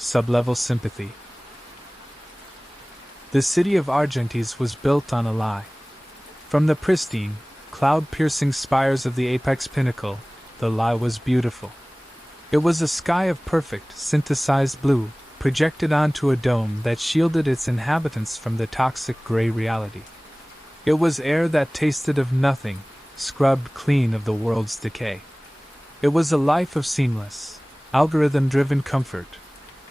Sublevel Sympathy. The city of Argentis was built on a lie. From the pristine, cloud-piercing spires of the apex pinnacle, the lie was beautiful. It was a sky of perfect, synthesized blue, projected onto a dome that shielded its inhabitants from the toxic gray reality. It was air that tasted of nothing, scrubbed clean of the world's decay. It was a life of seamless, algorithm-driven comfort,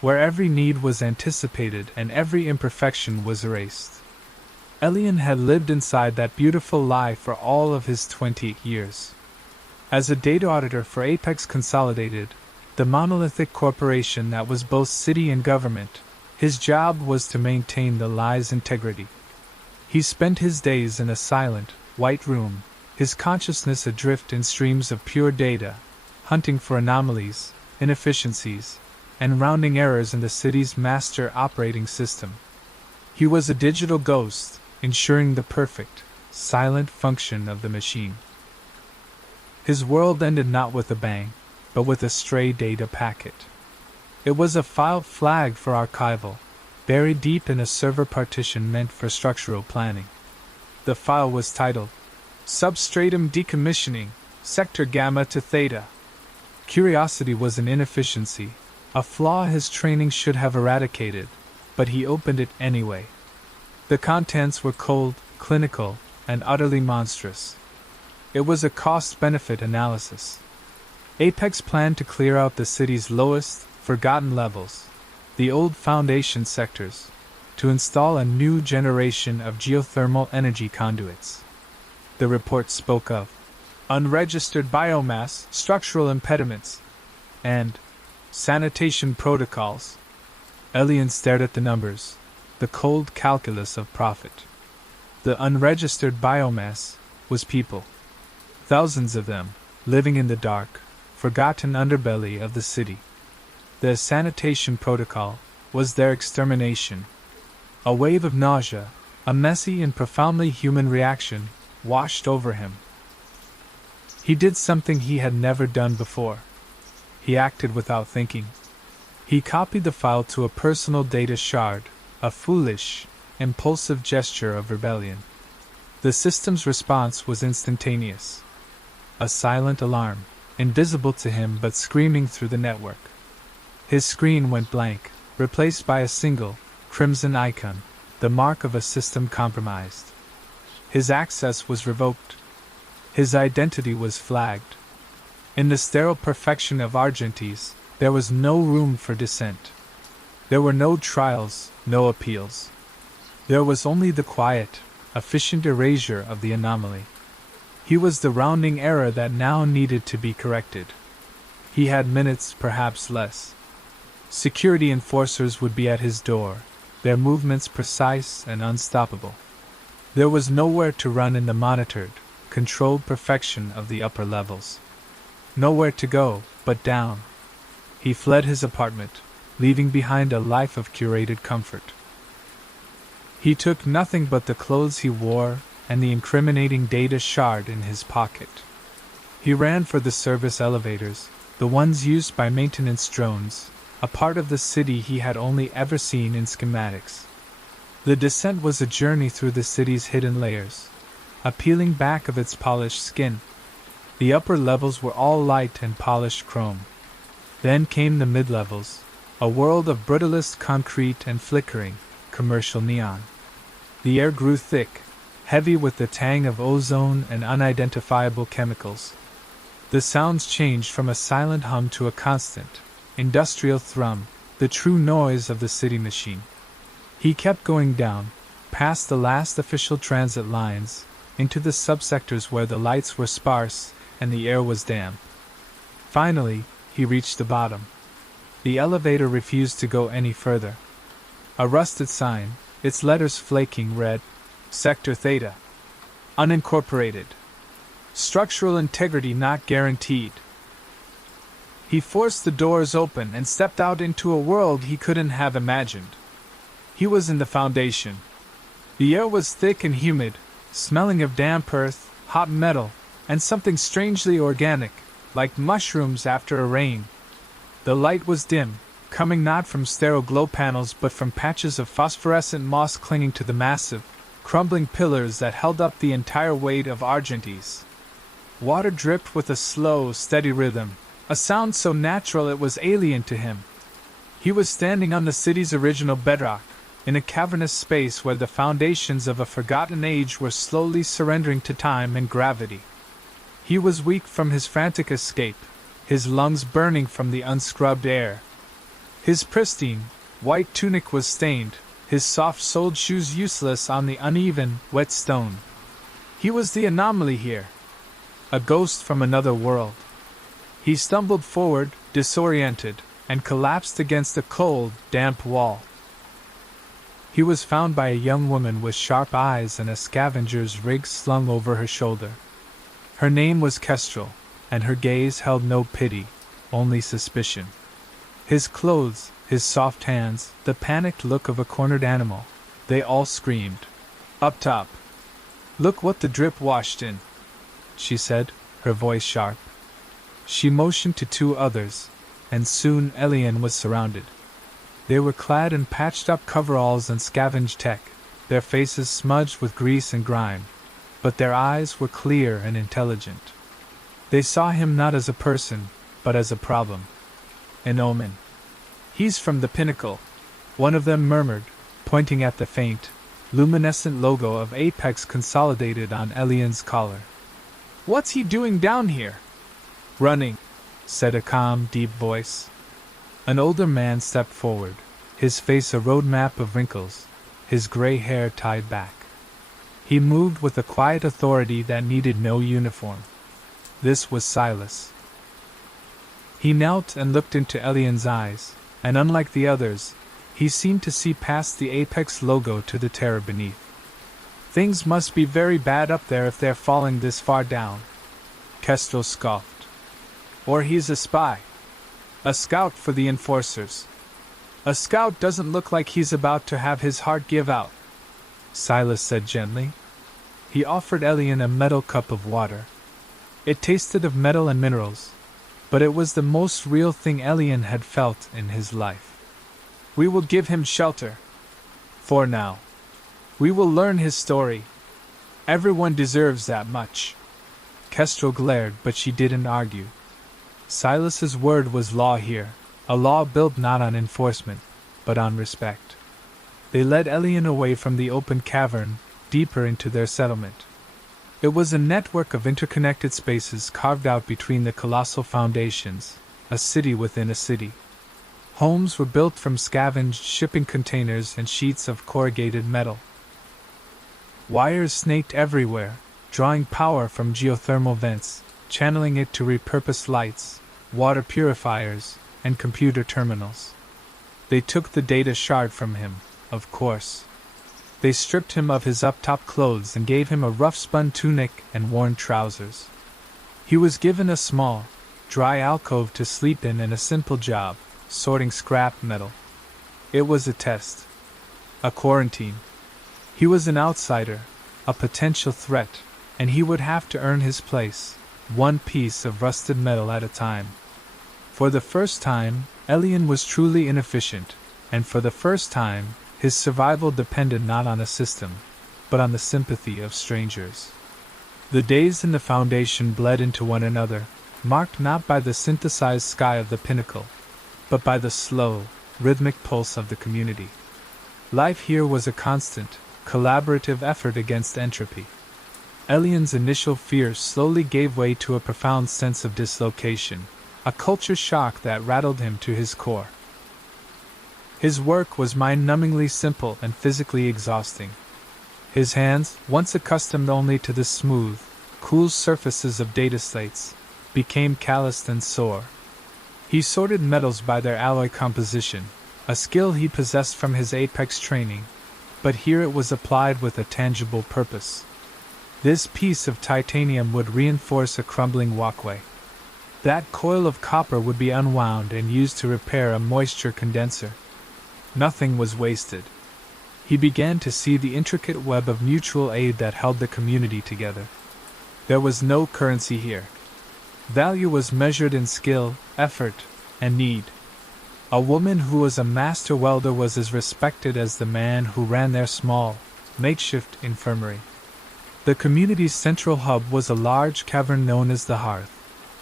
where every need was anticipated and every imperfection was erased. Elian had lived inside that beautiful lie for all of his 20 years. As a data auditor for Apex Consolidated, the monolithic corporation that was both city and government, his job was to maintain the lie's integrity. He spent his days in a silent, white room, his consciousness adrift in streams of pure data, hunting for anomalies, inefficiencies, and rounding errors in the city's master operating system. He was a digital ghost, ensuring the perfect, silent function of the machine. His world ended not with a bang, but with a stray data packet. It was a file flagged for archival, buried deep in a server partition meant for structural planning. The file was titled, Substratum Decommissioning, Sector Gamma to Theta. Curiosity was an inefficiency, a flaw his training should have eradicated, but he opened it anyway. The contents were cold, clinical, and utterly monstrous. It was a cost-benefit analysis. Apex planned to clear out the city's lowest, forgotten levels, the old foundation sectors, to install a new generation of geothermal energy conduits. The report spoke of unregistered biomass, structural impediments, and sanitation protocols. Elian stared at the numbers, the cold calculus of profit. The unregistered biomass was people. Thousands of them, living in the dark, forgotten underbelly of the city. The sanitation protocol was their extermination. A wave of nausea, a messy and profoundly human reaction, washed over him. He did something he had never done before. He acted without thinking. He copied the file to a personal data shard, a foolish, impulsive gesture of rebellion. The system's response was instantaneous. A silent alarm, invisible to him but screaming through the network. His screen went blank, replaced by a single, crimson icon, the mark of a system compromised. His access was revoked. His identity was flagged. In the sterile perfection of Argentis, there was no room for dissent. There were no trials, no appeals. There was only the quiet, efficient erasure of the anomaly. He was the rounding error that now needed to be corrected. He had minutes, perhaps less. Security enforcers would be at his door, their movements precise and unstoppable. There was nowhere to run in the monitored, controlled perfection of the upper levels. Nowhere to go, but down. He fled his apartment, leaving behind a life of curated comfort. He took nothing but the clothes he wore and the incriminating data shard in his pocket. He ran for the service elevators, the ones used by maintenance drones, a part of the city he had only ever seen in schematics. The descent was a journey through the city's hidden layers, a peeling back of its polished skin. The upper levels were all light and polished chrome. Then came the mid-levels, a world of brutalist concrete and flickering, commercial neon. The air grew thick, heavy with the tang of ozone and unidentifiable chemicals. The sounds changed from a silent hum to a constant, industrial thrum, the true noise of the city machine. He kept going down, past the last official transit lines, into the subsectors where the lights were sparse and the air was damp. Finally, he reached the bottom. The elevator refused to go any further. A rusted sign, its letters flaking, read, Sector Theta. Unincorporated. Structural integrity not guaranteed. He forced the doors open and stepped out into a world he couldn't have imagined. He was in the Foundation. The air was thick and humid, smelling of damp earth, hot metal, and something strangely organic, like mushrooms after a rain. The light was dim, coming not from sterile glow panels but from patches of phosphorescent moss clinging to the massive, crumbling pillars that held up the entire weight of Argentes. Water dripped with a slow, steady rhythm, a sound so natural it was alien to him. He was standing on the city's original bedrock, in a cavernous space where the foundations of a forgotten age were slowly surrendering to time and gravity. He was weak from his frantic escape, his lungs burning from the unscrubbed air. His pristine, white tunic was stained, his soft-soled shoes useless on the uneven, wet stone. He was the anomaly here, a ghost from another world. He stumbled forward, disoriented, and collapsed against a cold, damp wall. He was found by a young woman with sharp eyes and a scavenger's rig slung over her shoulder. Her name was Kestrel, and her gaze held no pity, only suspicion. His clothes, his soft hands, the panicked look of a cornered animal, they all screamed. "Up top! Look what the drip washed in," she said, her voice sharp. She motioned to two others, and soon Elian was surrounded. They were clad in patched-up coveralls and scavenge tech, their faces smudged with grease and grime, but their eyes were clear and intelligent. They saw him not as a person, but as a problem. An omen. "He's from the Pinnacle," one of them murmured, pointing at the faint, luminescent logo of Apex consolidated on Elian's collar. "What's he doing down here?" "Running," said a calm, deep voice. An older man stepped forward, his face a road map of wrinkles, his gray hair tied back. He moved with a quiet authority that needed no uniform. This was Silas. He knelt and looked into Elian's eyes, and unlike the others, he seemed to see past the Apex logo to the terror beneath. "Things must be very bad up there if they're falling this far down," Kestrel scoffed. "Or he's a spy. A scout for the enforcers." "A scout doesn't look like he's about to have his heart give out," Silas said gently. He offered Elian a metal cup of water. It tasted of metal and minerals, but it was the most real thing Elian had felt in his life. "We will give him shelter. For now. We will learn his story. Everyone deserves that much." Kestrel glared, but she didn't argue. Silas's word was law here, a law built not on enforcement, but on respect. They led Elian away from the open cavern, deeper into their settlement. It was a network of interconnected spaces carved out between the colossal foundations, a city within a city. Homes were built from scavenged shipping containers and sheets of corrugated metal. Wires snaked everywhere, drawing power from geothermal vents, channeling it to repurposed lights, water purifiers, and computer terminals. They took the data shard from him, of course. They stripped him of his up-top clothes and gave him a rough-spun tunic and worn trousers. He was given a small, dry alcove to sleep in and a simple job, sorting scrap metal. It was a test. A quarantine. He was an outsider, a potential threat, and he would have to earn his place, one piece of rusted metal at a time. For the first time, Elian was truly inefficient, and for the first time, his survival depended not on a system, but on the sympathy of strangers. The days in the Foundation bled into one another, marked not by the synthesized sky of the Pinnacle, but by the slow, rhythmic pulse of the community. Life here was a constant, collaborative effort against entropy. Elian's initial fear slowly gave way to a profound sense of dislocation, a culture shock that rattled him to his core. His work was mind-numbingly simple and physically exhausting. His hands, once accustomed only to the smooth, cool surfaces of data slates, became calloused and sore. He sorted metals by their alloy composition, a skill he possessed from his Apex training, but here it was applied with a tangible purpose. This piece of titanium would reinforce a crumbling walkway. That coil of copper would be unwound and used to repair a moisture condenser. Nothing was wasted. He began to see the intricate web of mutual aid that held the community together. There was no currency here. Value was measured in skill, effort, and need. A woman who was a master welder was as respected as the man who ran their small, makeshift infirmary. The community's central hub was a large cavern known as the Hearth,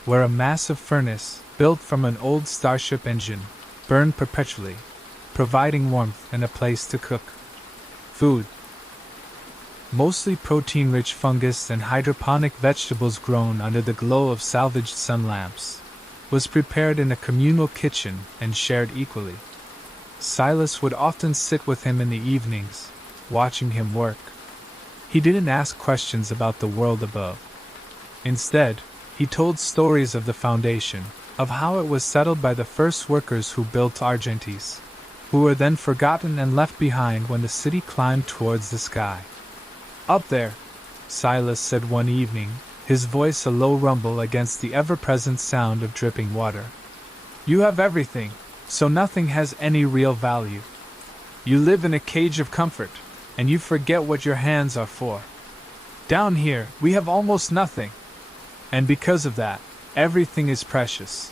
where a massive furnace, built from an old starship engine, burned perpetually, providing warmth and a place to cook food. Mostly protein-rich fungus and hydroponic vegetables grown under the glow of salvaged sun lamps, was prepared in a communal kitchen and shared equally. Silas would often sit with him in the evenings, watching him work. He didn't ask questions about the world above. Instead, he told stories of the foundation, of how it was settled by the first workers who built Argentis, who were then forgotten and left behind when the city climbed towards the sky. "Up there," Silas said one evening, his voice a low rumble against the ever-present sound of dripping water. "You have everything, so nothing has any real value. You live in a cage of comfort, and you forget what your hands are for. Down here, we have almost nothing. And because of that, everything is precious.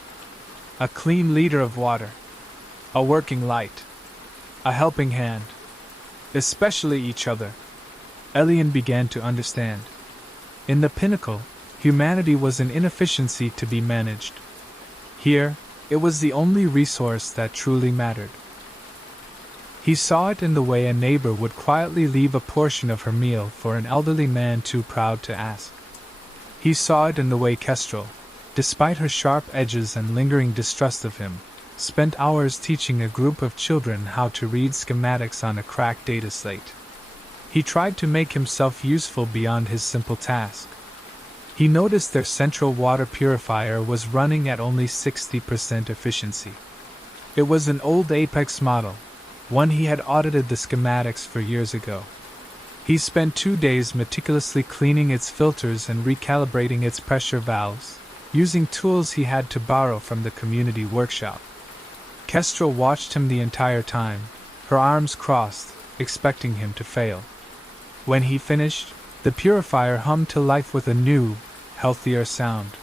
A clean liter of water. A working light. A helping hand. Especially each other." Elian began to understand. In the pinnacle, humanity was an inefficiency to be managed. Here, it was the only resource that truly mattered. He saw it in the way a neighbor would quietly leave a portion of her meal for an elderly man too proud to ask. He saw it in the way Kestrel, despite her sharp edges and lingering distrust of him, spent hours teaching a group of children how to read schematics on a cracked data slate. He tried to make himself useful beyond his simple task. He noticed their central water purifier was running at only 60% efficiency. It was an old Apex model, one he had audited the schematics for years ago. He spent 2 days meticulously cleaning its filters and recalibrating its pressure valves, using tools he had to borrow from the community workshop. Kestrel watched him the entire time, her arms crossed, expecting him to fail. When he finished, the purifier hummed to life with a new, healthier sound.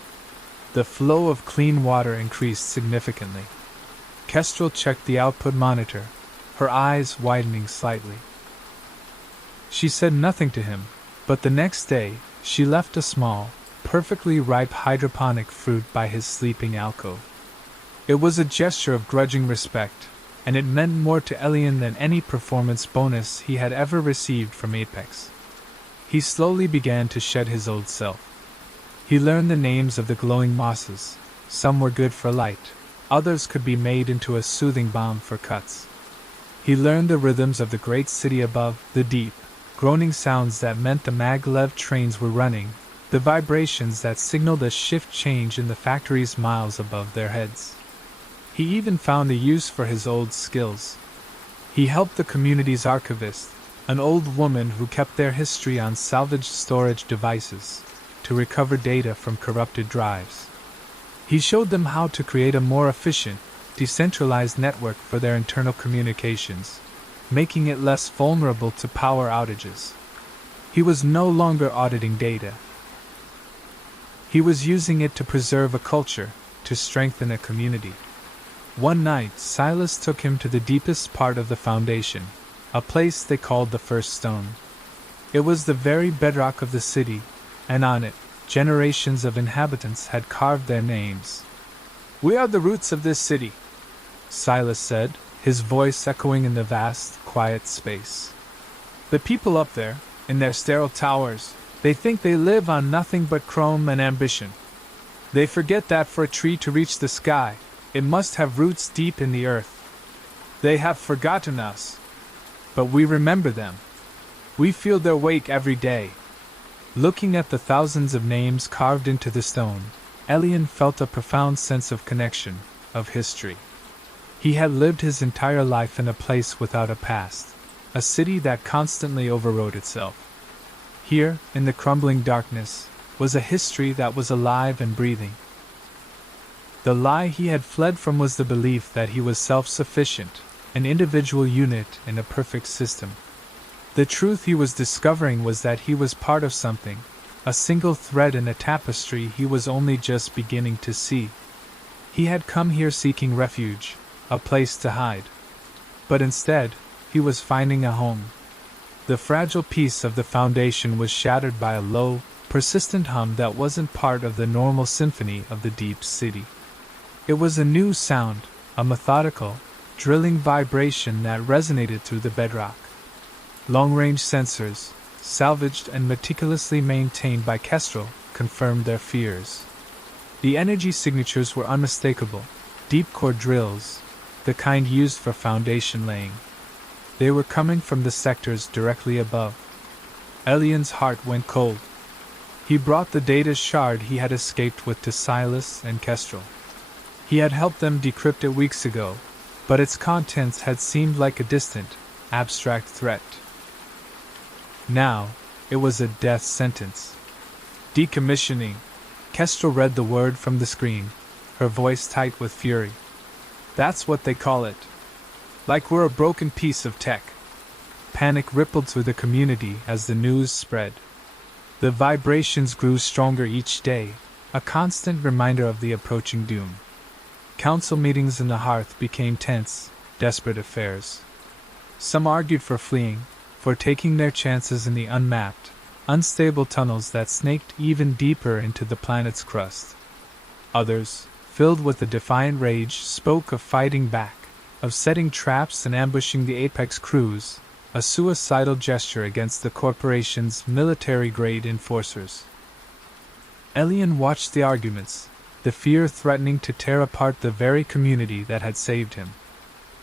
The flow of clean water increased significantly. Kestrel checked the output monitor, her eyes widening slightly. She said nothing to him, but the next day, she left a small, perfectly ripe hydroponic fruit by his sleeping alcove. It was a gesture of grudging respect, and it meant more to Elian than any performance bonus he had ever received from Apex. He slowly began to shed his old self. He learned the names of the glowing mosses. Some were good for light, others could be made into a soothing balm for cuts. He learned the rhythms of the great city above, the deep, groaning sounds that meant the maglev trains were running, the vibrations that signaled a shift change in the factories miles above their heads. He even found a use for his old skills. He helped the community's archivist, an old woman who kept their history on salvaged storage devices, to recover data from corrupted drives. He showed them how to create a more efficient, decentralized network for their internal communications, making it less vulnerable to power outages. He was no longer auditing data. He was using it to preserve a culture, to strengthen a community. One night, Silas took him to the deepest part of the foundation, a place they called the First Stone. It was the very bedrock of the city, and on it, generations of inhabitants had carved their names. "We are the roots of this city," Silas said, his voice echoing in the vast, quiet space. "The people up there, in their sterile towers, they think they live on nothing but chrome and ambition. They forget that for a tree to reach the sky, it must have roots deep in the earth. They have forgotten us. But we remember them. We feel their wake every day." Looking at the thousands of names carved into the stone, Elian felt a profound sense of connection, of history. He had lived his entire life in a place without a past, a city that constantly overrode itself. Here, in the crumbling darkness, was a history that was alive and breathing. The lie he had fled from was the belief that he was self-sufficient, an individual unit in a perfect system. The truth he was discovering was that he was part of something, a single thread in a tapestry he was only just beginning to see. He had come here seeking refuge, a place to hide. But instead, he was finding a home. The fragile piece of the foundation was shattered by a low, persistent hum that wasn't part of the normal symphony of the deep city. It was a new sound, a methodical, drilling vibration that resonated through the bedrock. Long-range sensors, salvaged and meticulously maintained by Kestrel, confirmed their fears. The energy signatures were unmistakable, deep-core drills, the kind used for foundation laying. They were coming from the sectors directly above. Elian's heart went cold. He brought the data shard he had escaped with to Silas and Kestrel. He had helped them decrypt it weeks ago, but its contents had seemed like a distant, abstract threat. Now, it was a death sentence. Decommissioning. Kestrel read the word from the screen, her voice tight with fury. That's what they call it. Like we're a broken piece of tech. Panic rippled through the community as the news spread. The vibrations grew stronger each day, a constant reminder of the approaching doom. Council meetings in the hearth became tense, desperate affairs. Some argued for fleeing, for taking their chances in the unmapped, unstable tunnels that snaked even deeper into the planet's crust. Others, filled with a defiant rage, spoke of fighting back, of setting traps and ambushing the Apex crews, a suicidal gesture against the corporation's military-grade enforcers. Elian watched the arguments, the fear threatening to tear apart the very community that had saved him.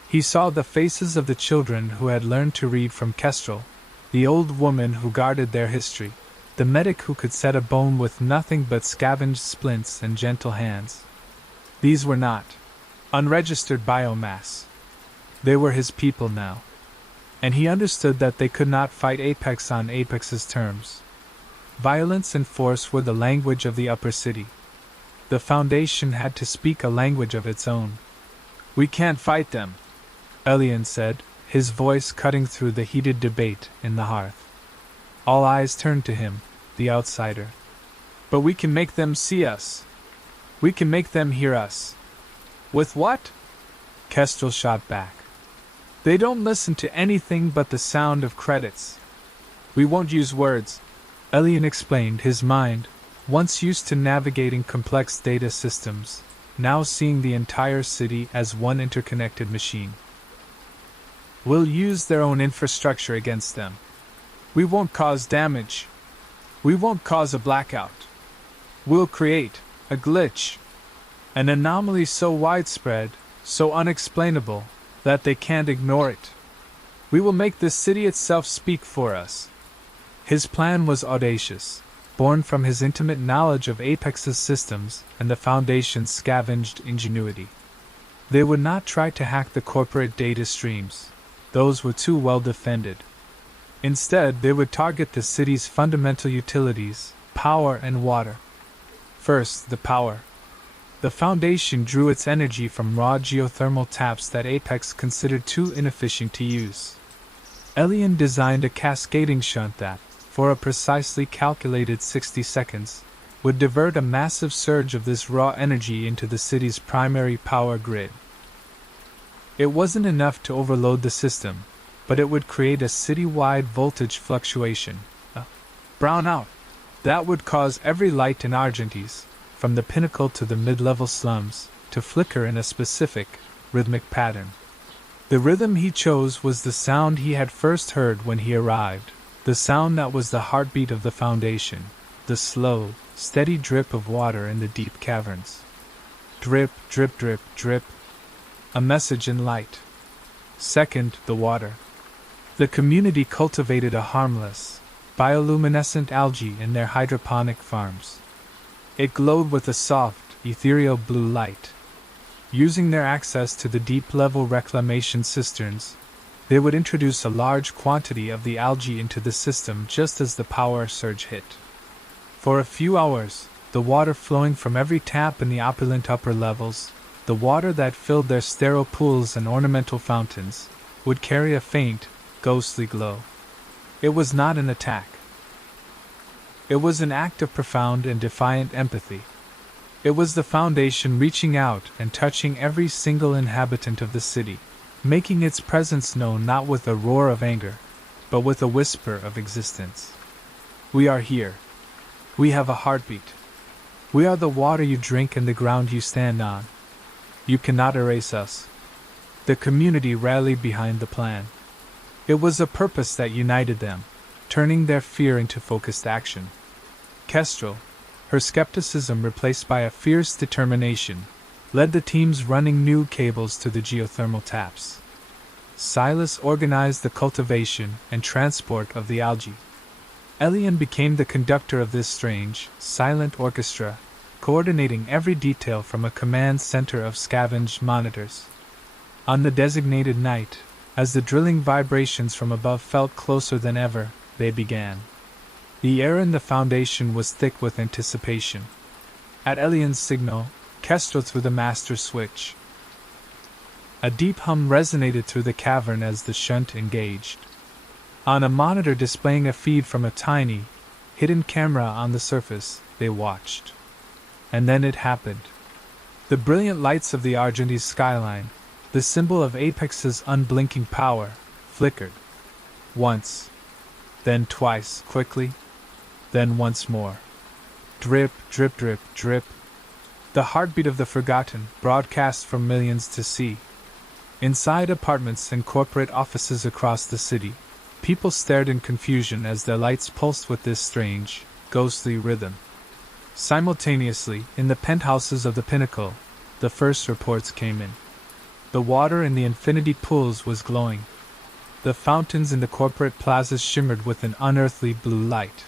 He saw the faces of the children who had learned to read from Kestrel, the old woman who guarded their history, the medic who could set a bone with nothing but scavenged splints and gentle hands. These were not unregistered biomass. They were his people now. And he understood that they could not fight Apex on Apex's terms. Violence and force were the language of the upper city. The Foundation had to speak a language of its own. "We can't fight them," Elian said, his voice cutting through the heated debate in the hearth. All eyes turned to him, the outsider. "But we can make them see us. We can make them hear us." "With what?" Kestrel shot back. "They don't listen to anything but the sound of credits. We won't use words," Elian explained, his mind, once used to navigating complex data systems, now seeing the entire city as one interconnected machine. "We'll use their own infrastructure against them. We won't cause damage. We won't cause a blackout. We'll create a glitch, an anomaly so widespread, so unexplainable, that they can't ignore it. We will make the city itself speak for us." His plan was audacious, born from his intimate knowledge of Apex's systems and the Foundation's scavenged ingenuity. They would not try to hack the corporate data streams. Those were too well defended. Instead, they would target the city's fundamental utilities, power and water. First, the power. The Foundation drew its energy from raw geothermal taps that Apex considered too inefficient to use. Elian designed a cascading shunt that, for a precisely calculated 60 seconds, would divert a massive surge of this raw energy into the city's primary power grid. It wasn't enough to overload the system, but it would create a city-wide voltage fluctuation, a brownout, that would cause every light in Argentis, from the pinnacle to the mid-level slums, to flicker in a specific, rhythmic pattern. The rhythm he chose was the sound he had first heard when he arrived, the sound that was the heartbeat of the Foundation, the slow, steady drip of water in the deep caverns. Drip, drip, drip, drip. A message in light. Second, the water. The community cultivated a harmless, bioluminescent algae in their hydroponic farms. It glowed with a soft, ethereal blue light. Using their access to the deep-level reclamation cisterns, they would introduce a large quantity of the algae into the system just as the power surge hit. For a few hours, the water flowing from every tap in the opulent upper levels, the water that filled their sterile pools and ornamental fountains, would carry a faint, ghostly glow. It was not an attack. It was an act of profound and defiant empathy. It was the Foundation reaching out and touching every single inhabitant of the city, making its presence known not with a roar of anger, but with a whisper of existence. We are here. We have a heartbeat. We are the water you drink and the ground you stand on. You cannot erase us. The community rallied behind the plan. It was a purpose that united them, turning their fear into focused action. Kestrel, her skepticism replaced by a fierce determination, led the teams running new cables to the geothermal taps. Silas organized the cultivation and transport of the algae. Elian became the conductor of this strange, silent orchestra, coordinating every detail from a command center of scavenged monitors. On the designated night, as the drilling vibrations from above felt closer than ever, they began. The air in the Foundation was thick with anticipation. At Elian's signal, Kestrel threw the master switch. A deep hum resonated through the cavern as the shunt engaged. On a monitor displaying a feed from a tiny, hidden camera on the surface, they watched. And then it happened. The brilliant lights of the Argentine skyline, the symbol of Apex's unblinking power, flickered. Once. Then twice, quickly. Then once more. Drip, drip, drip, drip. The heartbeat of the forgotten, broadcast from millions to see. Inside apartments and corporate offices across the city, people stared in confusion as their lights pulsed with this strange, ghostly rhythm. Simultaneously, in the penthouses of the Pinnacle, the first reports came in. The water in the infinity pools was glowing. The fountains in the corporate plazas shimmered with an unearthly blue light.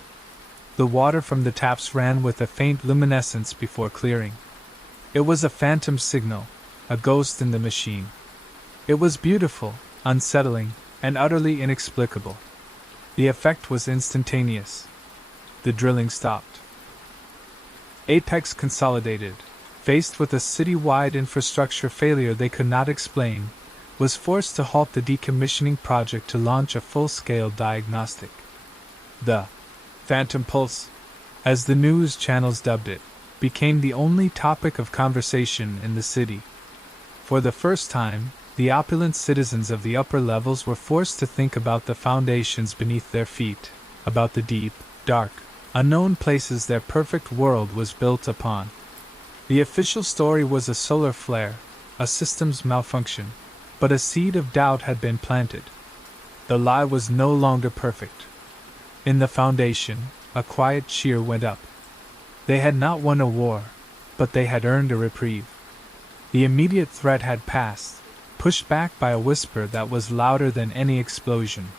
The water from the taps ran with a faint luminescence before clearing. It was a phantom signal, a ghost in the machine. It was beautiful, unsettling, and utterly inexplicable. The effect was instantaneous. The drilling stopped. Apex Consolidated, faced with a city-wide infrastructure failure they could not explain, was forced to halt the decommissioning project to launch a full-scale diagnostic. The Phantom Pulse, as the news channels dubbed it, became the only topic of conversation in the city. For the first time, the opulent citizens of the upper levels were forced to think about the foundations beneath their feet, about the deep, dark, unknown places their perfect world was built upon. The official story was a solar flare, a systems malfunction, but a seed of doubt had been planted. The lie was no longer perfect. In the Foundation, a quiet cheer went up. They had not won a war, but they had earned a reprieve. The immediate threat had passed, pushed back by a whisper that was louder than any explosion.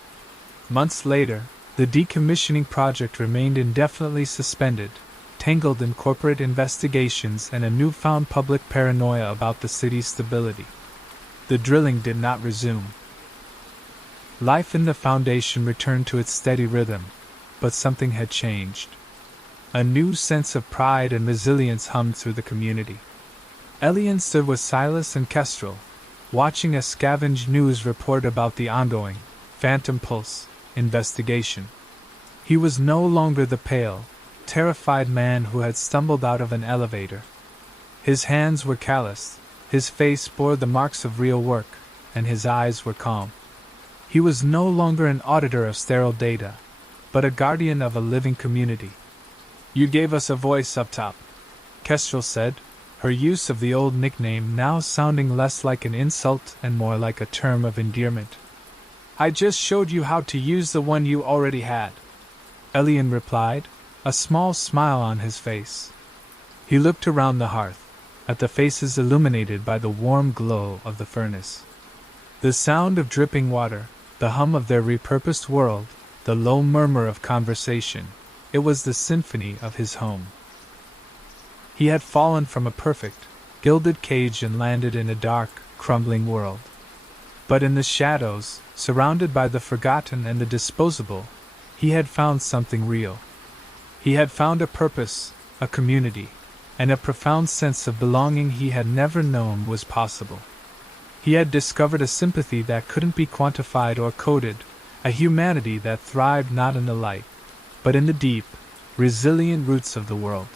Months later, the decommissioning project remained indefinitely suspended, tangled in corporate investigations and a newfound public paranoia about the city's stability. The drilling did not resume. Life in the Foundation returned to its steady rhythm, but something had changed. A new sense of pride and resilience hummed through the community. Elian stood with Silas and Kestrel, watching a scavenged news report about the ongoing Phantom Pulse investigation. He was no longer the pale, terrified man who had stumbled out of an elevator. His hands were calloused, his face bore the marks of real work, and his eyes were calm. He was no longer an auditor of sterile data, but a guardian of a living community. "You gave us a voice up top," Kestrel said, her use of the old nickname now sounding less like an insult and more like a term of endearment. "I just showed you how to use the one you already had," Elian replied, a small smile on his face. He looked around the hearth, at the faces illuminated by the warm glow of the furnace. The sound of dripping water, the hum of their repurposed world, the low murmur of conversation, it was the symphony of his home. He had fallen from a perfect, gilded cage and landed in a dark, crumbling world. But in the shadows, surrounded by the forgotten and the disposable, he had found something real. He had found a purpose, a community, and a profound sense of belonging he had never known was possible. He had discovered a sympathy that couldn't be quantified or coded, a humanity that thrived not in the light, but in the deep, resilient roots of the world.